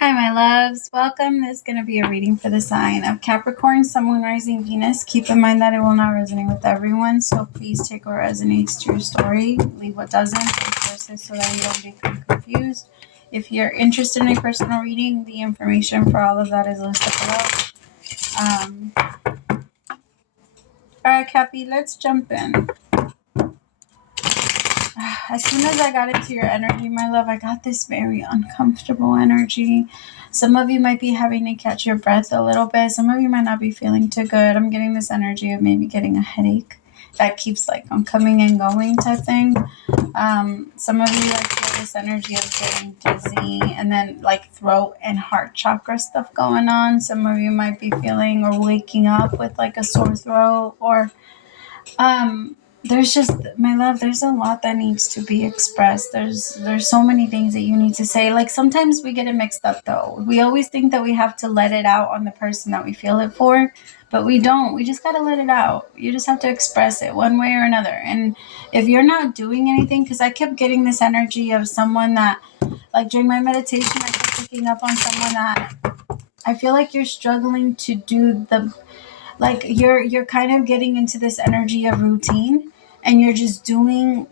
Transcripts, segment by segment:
Hi, my loves. Welcome. This is going to be a reading for the sign of Capricorn, Sun, Moon, Rising, Venus. Keep in mind that it will not resonate with everyone, so please take what resonates to your story. Leave what doesn't, so that you don't become confused. If you're interested in a personal reading, the information for all of that is listed below. All right, Cappy, let's jump in. As soon as I got into your energy, my love, I got this very uncomfortable energy. Some of you might be having to catch your breath a little bit. Some of you might not be feeling too good. I'm getting this energy of maybe getting a headache that keeps like on coming and going type thing. Some of you like feel this energy of getting dizzy and then like throat and heart chakra stuff going on. Some of you might be feeling or waking up with like a sore throat or there's just, my love, there's a lot that needs to be expressed. There's so many things that you need to say. Like sometimes we get it mixed up though. We always think that we have to let it out on the person that we feel it for, but we don't. We just got to let it out. You just have to express it one way or another. And if you're not doing anything, because I kept getting this energy of someone that, like during my meditation, I kept picking up on someone that I feel like you're struggling to do the, like you're kind of getting into this energy of routine and you're just doing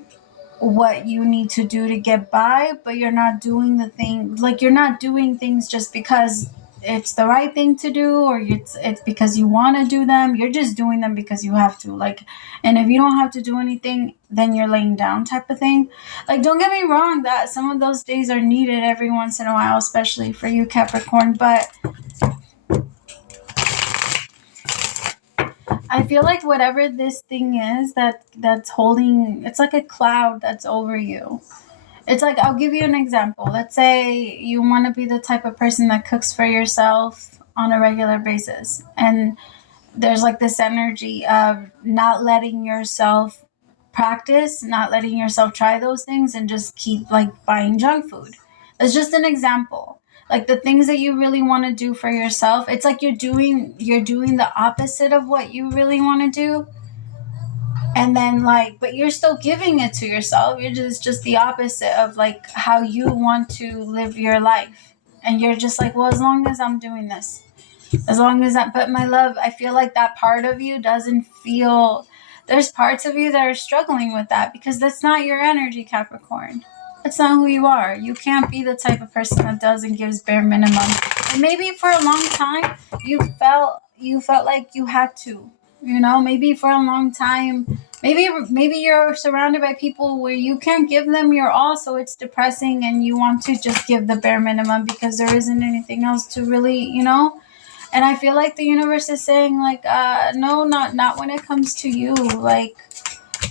what you need to do to get by, but you're not doing the thing, like you're not doing things just because it's the right thing to do or it's because you want to do them. You're just doing them because you have to, like, and if you don't have to do anything, then you're laying down type of thing. Like, don't get me wrong, that some of those days are needed every once in a while, especially for you, Capricorn, but I feel like whatever this thing is that's holding, it's like a cloud that's over you. It's like, I'll give you an example. Let's say you want to be the type of person that cooks for yourself on a regular basis. And there's like this energy of not letting yourself practice, not letting yourself try those things and just keep like buying junk food. That's just an example. Like the things that you really want to do for yourself, it's like you're doing the opposite of what you really want to do. And then like, but you're still giving it to yourself. You're just the opposite of like how you want to live your life. And you're just like, well, as long as I'm doing this, as long as that, but my love, I feel like that part of you doesn't feel, there's parts of you that are struggling with that because that's not your energy, Capricorn. That's not who you are. You can't be the type of person that does and gives bare minimum. And maybe for a long time you felt like you had to, maybe for a long time, maybe you're surrounded by people where you can't give them your all, so it's depressing and you want to just give the bare minimum because there isn't anything else to really, and I feel like the universe is saying like, no, not when it comes to you. Like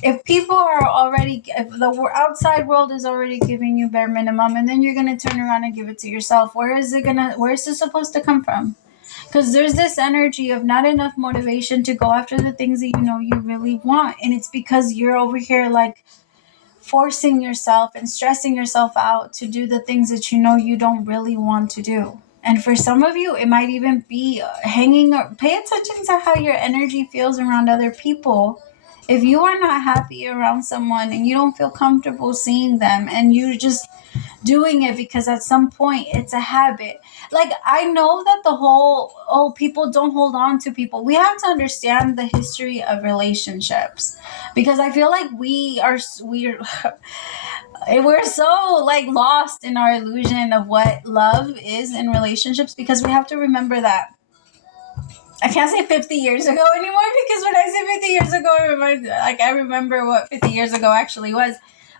if people are already, if the outside world is already giving you bare minimum and then you're going to turn around and give it to yourself, where is this supposed to come from? Because there's this energy of not enough motivation to go after the things that you really want. And it's because you're over here like forcing yourself and stressing yourself out to do the things that you don't really want to do. And for some of you, it might even be hanging or pay attention to how your energy feels around other people. If you are not happy around someone and you don't feel comfortable seeing them and you're just doing it because at some point it's a habit. Like I know that the whole people don't hold on to people. We have to understand the history of relationships because I feel like we're so like lost in our illusion of what love is in relationships because we have to remember that I can't say 50 years ago anymore because when I say 50 years ago, I remember what 50 years ago actually was.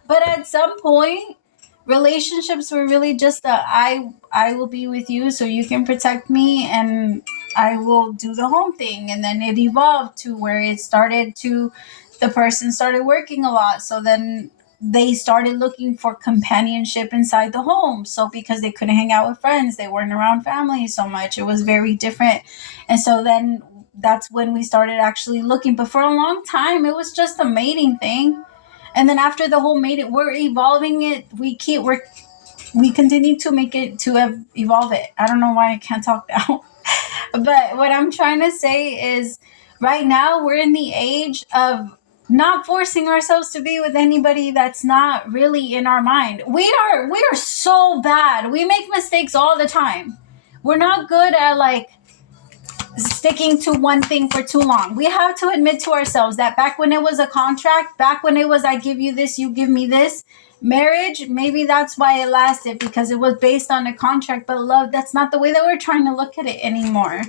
But at some point, relationships were really just I will be with you so you can protect me and I will do the home thing. And then it evolved to where the person started working a lot. So then they started looking for companionship inside the home. So because they couldn't hang out with friends, they weren't around family so much. It was very different. And so then that's when we started actually looking. But for a long time, it was just a mating thing. And then after the whole mating, we're evolving it. We continue to make it to evolve it. I don't know why I can't talk now. But what I'm trying to say is right now we're in the age of not forcing ourselves to be with anybody that's not really in our mind. We are so bad. We make mistakes all the time. We're not good at like sticking to one thing for too long. We have to admit to ourselves that back when it was a contract, back when it was I give you this, you give me this, marriage, maybe that's why it lasted, because it was based on a contract. But love, that's not the way that we're trying to look at it anymore.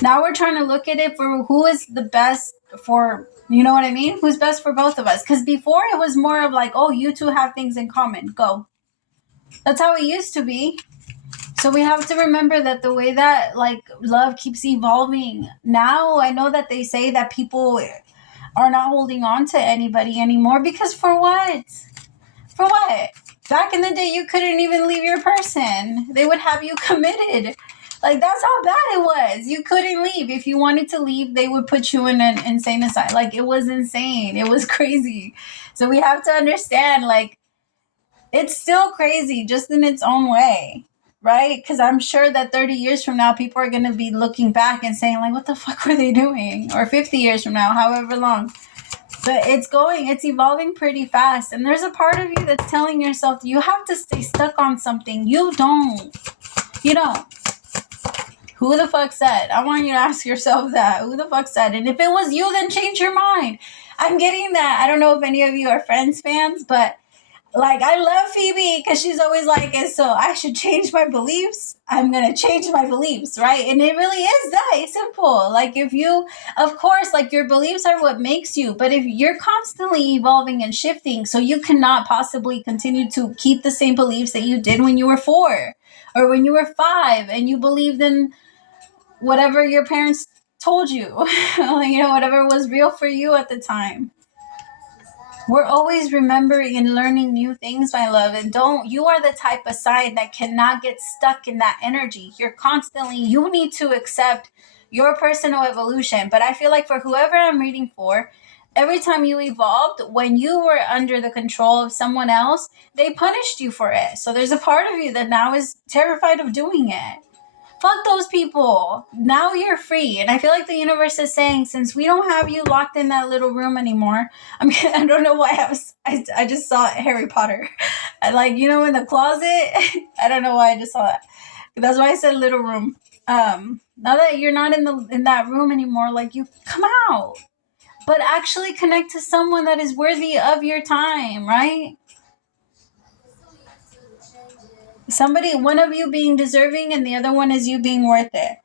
Now we're trying to look at it for who is the best for, you know what I mean? Who's best for both of us. Because before it was more of like, oh, you two have things in common. Go. That's how it used to be. So we have to remember that the way that like love keeps evolving. Now I know that they say that people are not holding on to anybody anymore, because for what? For what? Back in the day, you couldn't even leave your person. They would have you committed. Like, that's how bad it was. You couldn't leave. If you wanted to leave, they would put you in an insane asylum. Like, it was insane. It was crazy. So we have to understand, like, it's still crazy, just in its own way, right? Because I'm sure that 30 years from now, people are going to be looking back and saying, like, what the fuck were they doing? Or 50 years from now, however long. But it's evolving pretty fast. And there's a part of you that's telling yourself you have to stay stuck on something. You don't. You don't. Who the fuck said? I want you to ask yourself that. Who the fuck said? And if it was you, then change your mind. I'm getting that. I don't know if any of you are Friends fans, but like, I love Phoebe because she's always like, so I should change my beliefs. I'm going to change my beliefs, right? And it really is that simple. Like, if you, of course, like, your beliefs are what makes you. But if you're constantly evolving and shifting, so you cannot possibly continue to keep the same beliefs that you did when you were 4 or when you were 5 and you believed in whatever your parents told you, you know, whatever was real for you at the time. We're always remembering and learning new things, my love. And you are the type of sign that cannot get stuck in that energy. You need to accept your personal evolution. But I feel like for whoever I'm reading for, every time you evolved, when you were under the control of someone else, they punished you for it. So there's a part of you that now is terrified of doing it. Fuck those people. Now you're free. And I feel like the universe is saying, since we don't have you locked in that little room anymore, I don't know why I just saw Harry Potter. Like, you know, in the closet. I don't know why I just saw that. That's why I said little room. Now that you're not in that room anymore, like, you come out. But actually connect to someone that is worthy of your time, right? One of you being deserving and the other one is you being worth it.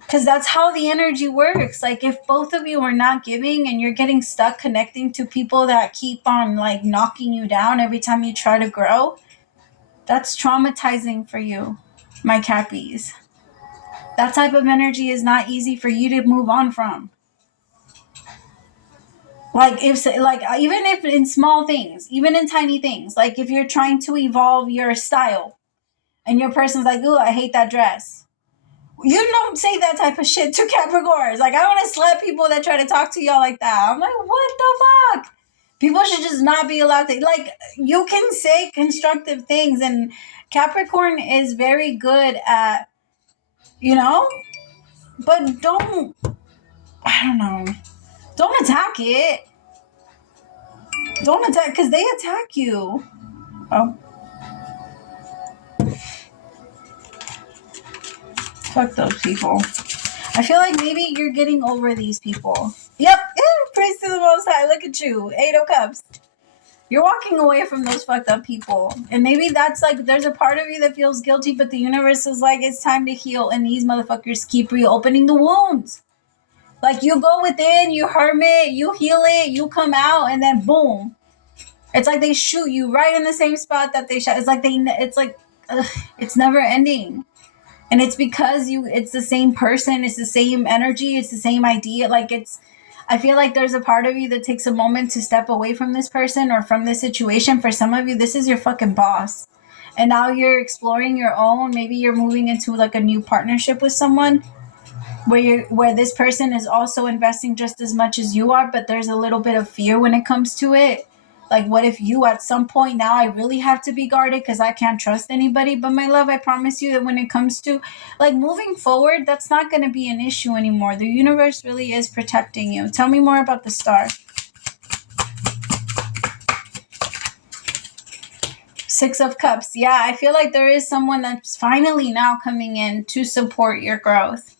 Because that's how the energy works. Like, if both of you are not giving and you're getting stuck connecting to people that keep on like knocking you down every time you try to grow, that's traumatizing for you, my Cappies. That type of energy is not easy for you to move on from. Like, even if in small things, even in tiny things, like if you're trying to evolve your style and your person's like, ooh, I hate that dress. You don't say that type of shit to Capricorns. Like, I want to slap people that try to talk to y'all like that. I'm like, what the fuck? People should just not be allowed to, like, you can say constructive things, and Capricorn is very good at, you know, but don't attack it. Don't attack, because they attack you. Oh. Fuck those people. I feel like maybe you're getting over these people. Yep. Praise to the Most High. Look at you. 8 of Cups. You're walking away from those fucked up people. And maybe that's like, there's a part of you that feels guilty, but the universe is like, it's time to heal. And these motherfuckers keep reopening the wounds. Like, you go within, you hermit, you heal it, you come out, and then boom. It's like they shoot you right in the same spot that they shot. It's like, it's never ending. And it's because it's the same person, it's the same energy, it's the same idea. Like, I feel like there's a part of you that takes a moment to step away from this person or from this situation. For some of you, this is your fucking boss. And now you're exploring your own. Maybe you're moving into like a new partnership with someone where this person is also investing just as much as you are, but there's a little bit of fear when it comes to it. Like, what if you at some point now I really have to be guarded because I can't trust anybody? But my love, I promise you that when it comes to like moving forward, that's not going to be an issue anymore. The universe really is protecting you. Tell me more about the star. Six of Cups. Yeah, I feel like there is someone that's finally now coming in to support your growth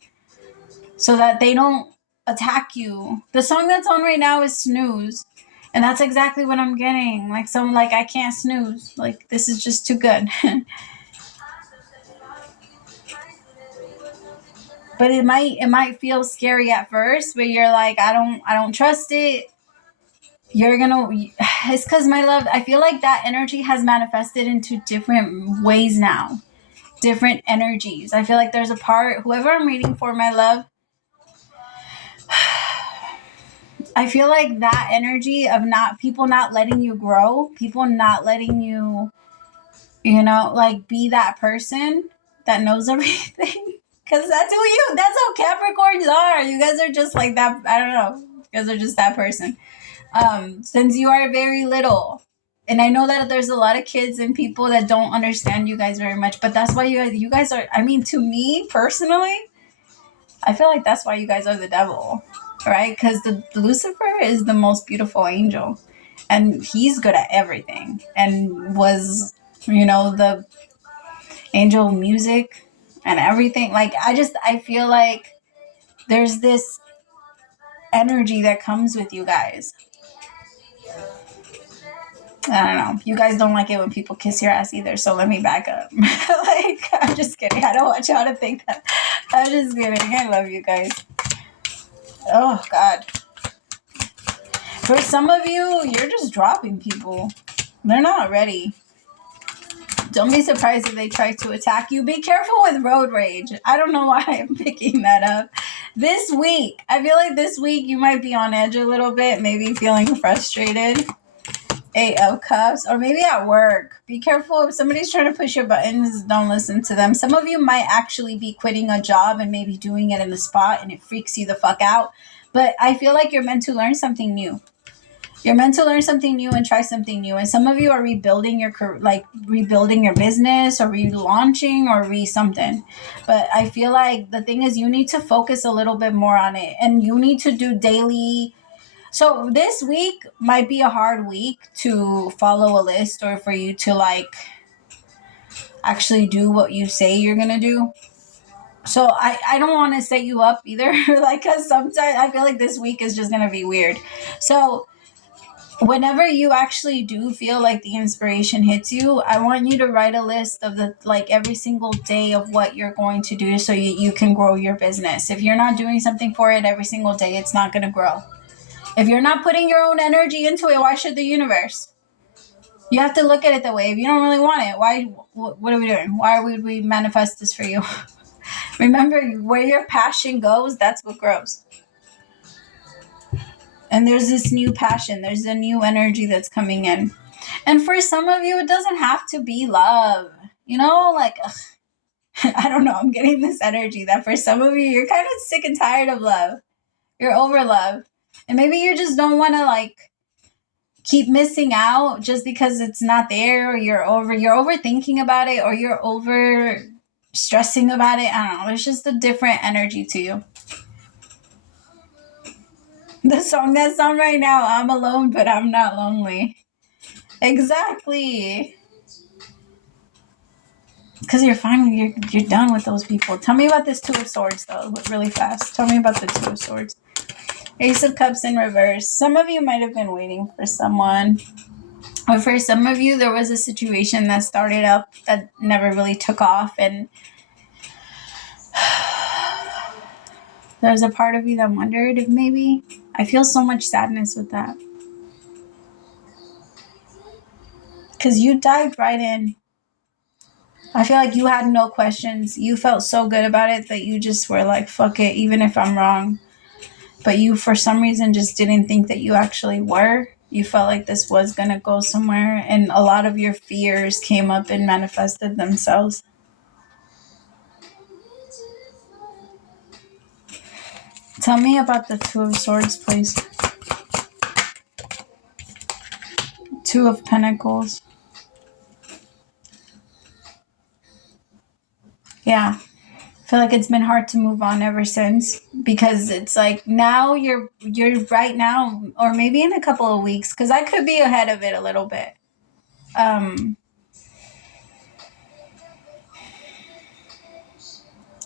so that they don't attack you. The song that's on right now is Snooze. And that's exactly what I'm getting. Like, so I'm like, I can't snooze. Like, this is just too good. But it might feel scary at first, but you're like, I don't trust it. You're gonna, it's because, my love, I feel like that energy has manifested into different ways now, different energies. I feel like there's a part, whoever I'm reading for, my love, I feel like that energy of people not letting you grow, people not letting you, like, be that person that knows everything. Because that's how Capricorns are. You guys are just like that. I don't know. You guys are just that person. Since you are very little. And I know that there's a lot of kids and people that don't understand you guys very much. But that's why you guys are, I mean, to me personally, I feel like that's why you guys are the devil. Right? Because the Lucifer is the most beautiful angel. And he's good at everything. And was, the angel of music and everything. Like, I feel like there's this energy that comes with you guys. I don't know. You guys don't like it when people kiss your ass either, so let me back up. Like, I'm just kidding. I don't want y'all to think that. I'm just kidding. I love you guys. Oh, God. For some of you, you're just dropping people. They're not ready. Don't be surprised if they try to attack you. Be careful with road rage. I don't know why I'm picking that up. This week, I feel like this week you might be on edge a little bit, maybe feeling frustrated. 8 of Cups, or maybe at work. Be careful if somebody's trying to push your buttons, don't listen to them. Some of you might actually be quitting a job and maybe doing it in the spot and it freaks you the fuck out. But I feel like you're meant to learn something new. You're meant to learn something new and try something new. And some of you are rebuilding your business or relaunching or something. But I feel like the thing is you need to focus a little bit more on it. And you need to do daily. So this week might be a hard week to follow a list or for you to like actually do what you say you're going to do. So I don't want to set you up either. Like, because sometimes I feel like this week is just going to be weird. So whenever you actually do feel like the inspiration hits you, I want you to write a list of every single day of what you're going to do so you can grow your business. If you're not doing something for it every single day, it's not going to grow. If you're not putting your own energy into it, why should the universe? You have to look at it that way. If you don't really want it, what are we doing? Why would we manifest this for you? Remember, where your passion goes, that's what grows. And there's this new passion. There's a new energy that's coming in. And for some of you, it doesn't have to be love. I don't know. I'm getting this energy that for some of you, you're kind of sick and tired of love. You're over love. And maybe you just don't want to keep missing out just because it's not there, or you're overthinking about it, or you're over stressing about it. I don't know. There's just a different energy to you. The song that's on right now, I'm alone, but I'm not lonely. Exactly. Because you're done with those people. Tell me about this 2 of Swords, though, really fast. Tell me about the 2 of Swords. Ace of Cups in reverse. Some of you might have been waiting for someone. Or for some of you, there was a situation that started up that never really took off. And there's a part of you that wondered if maybe... I feel so much sadness with that. Because you dived right in. I feel like you had no questions. You felt so good about it that you just were like, fuck it, even if I'm wrong. But you, for some reason, just didn't think that you actually were. You felt like this was going to go somewhere. And a lot of your fears came up and manifested themselves. Tell me about the 2 of Swords, please. 2 of Pentacles. Yeah. I feel like it's been hard to move on ever since, because it's like now you're right now, or maybe in a couple of weeks, because I could be ahead of it a little bit.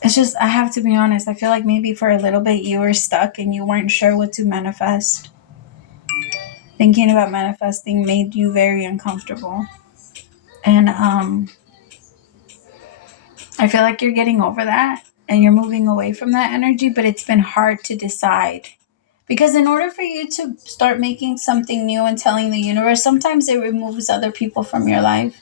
It's just, I have to be honest. I feel like maybe for a little bit you were stuck and you weren't sure what to manifest. Thinking about manifesting made you very uncomfortable. And I feel like you're getting over that and you're moving away from that energy, but it's been hard to decide. Because in order for you to start making something new and telling the universe, sometimes it removes other people from your life.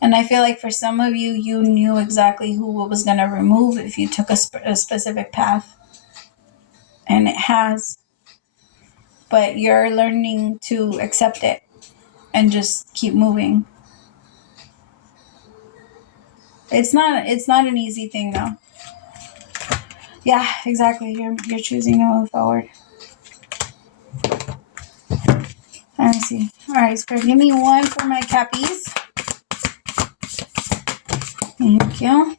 And I feel like for some of you, you knew exactly who it was going to remove if you took a specific path. And it has. But you're learning to accept it and just keep moving. It's not an easy thing though. Yeah, exactly. You're choosing to move forward. Let me see. All right, Spirit, give me one for my Cappies. Thank you.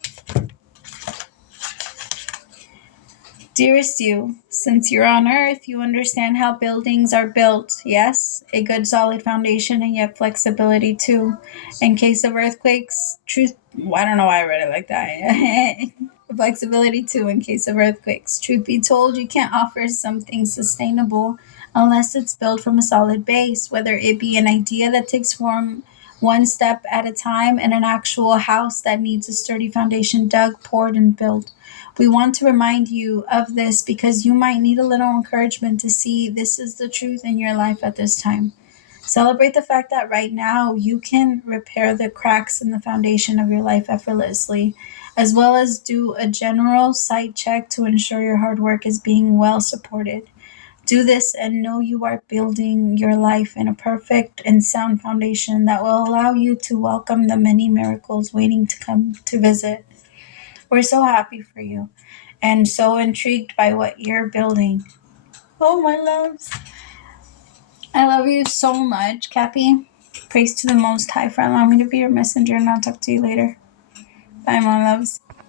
Dearest you, since you're on Earth, you understand how buildings are built. Yes, a good solid foundation and yet flexibility too. In case of earthquakes, I don't know why I read it like that. Flexibility too in case of earthquakes. Truth be told, you can't offer something sustainable unless it's built from a solid base, whether it be an idea that takes form one step at a time and an actual house that needs a sturdy foundation dug, poured, and built. We want to remind you of this because you might need a little encouragement to see this is the truth in your life at this time. Celebrate the fact that right now you can repair the cracks in the foundation of your life effortlessly, as well as do a general site check to ensure your hard work is being well supported. Do this and know you are building your life in a perfect and sound foundation that will allow you to welcome the many miracles waiting to come to visit. We're so happy for you and so intrigued by what you're building. Oh, my loves. I love you so much, Cappy. Praise to the Most High for allowing me to be your messenger, and I'll talk to you later. Bye, my loves.